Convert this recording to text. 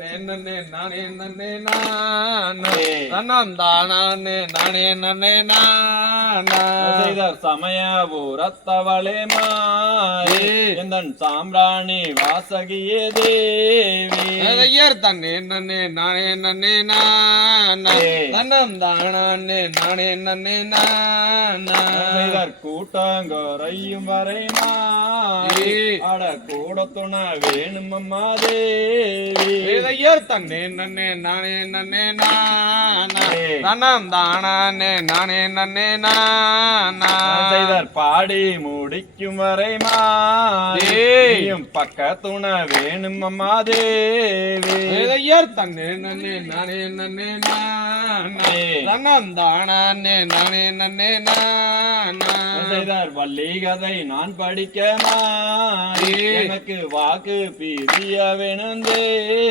நானே நன்னே நானா தன்னம் தானே நானே நானா. செய்தர் சமய ஊரத்தவளே மாறி எந்தன் சாம்பிராணி வாசகியே தேவி. ஐயர் தன்னே நன்னே நானே நன்னே நானா. தன்னம் தானே நானே நன்னே நானா. செய்தர் கூட்டங்கரையும் வரை மாறி அட கூட துணை வேணும் அம்மா தேவி ஐயர் தன்னே நன்னே நானே நன்னே நானா தன்னம் தானே நானே நன்னே நானா பாடி முடிக்கும் வரை மாறியும் பக்க துணை வேணும் அம்மா தேவி ஐயர் தன்னே நன்னே நானே நன்னே நானா தன்னம் தானே நானே நன்னே நானா செய்தார் வள்ளி கதை நான் படிக்க மாறி. எனக்கு வாக்கு பிரிய வேணும் தேவி.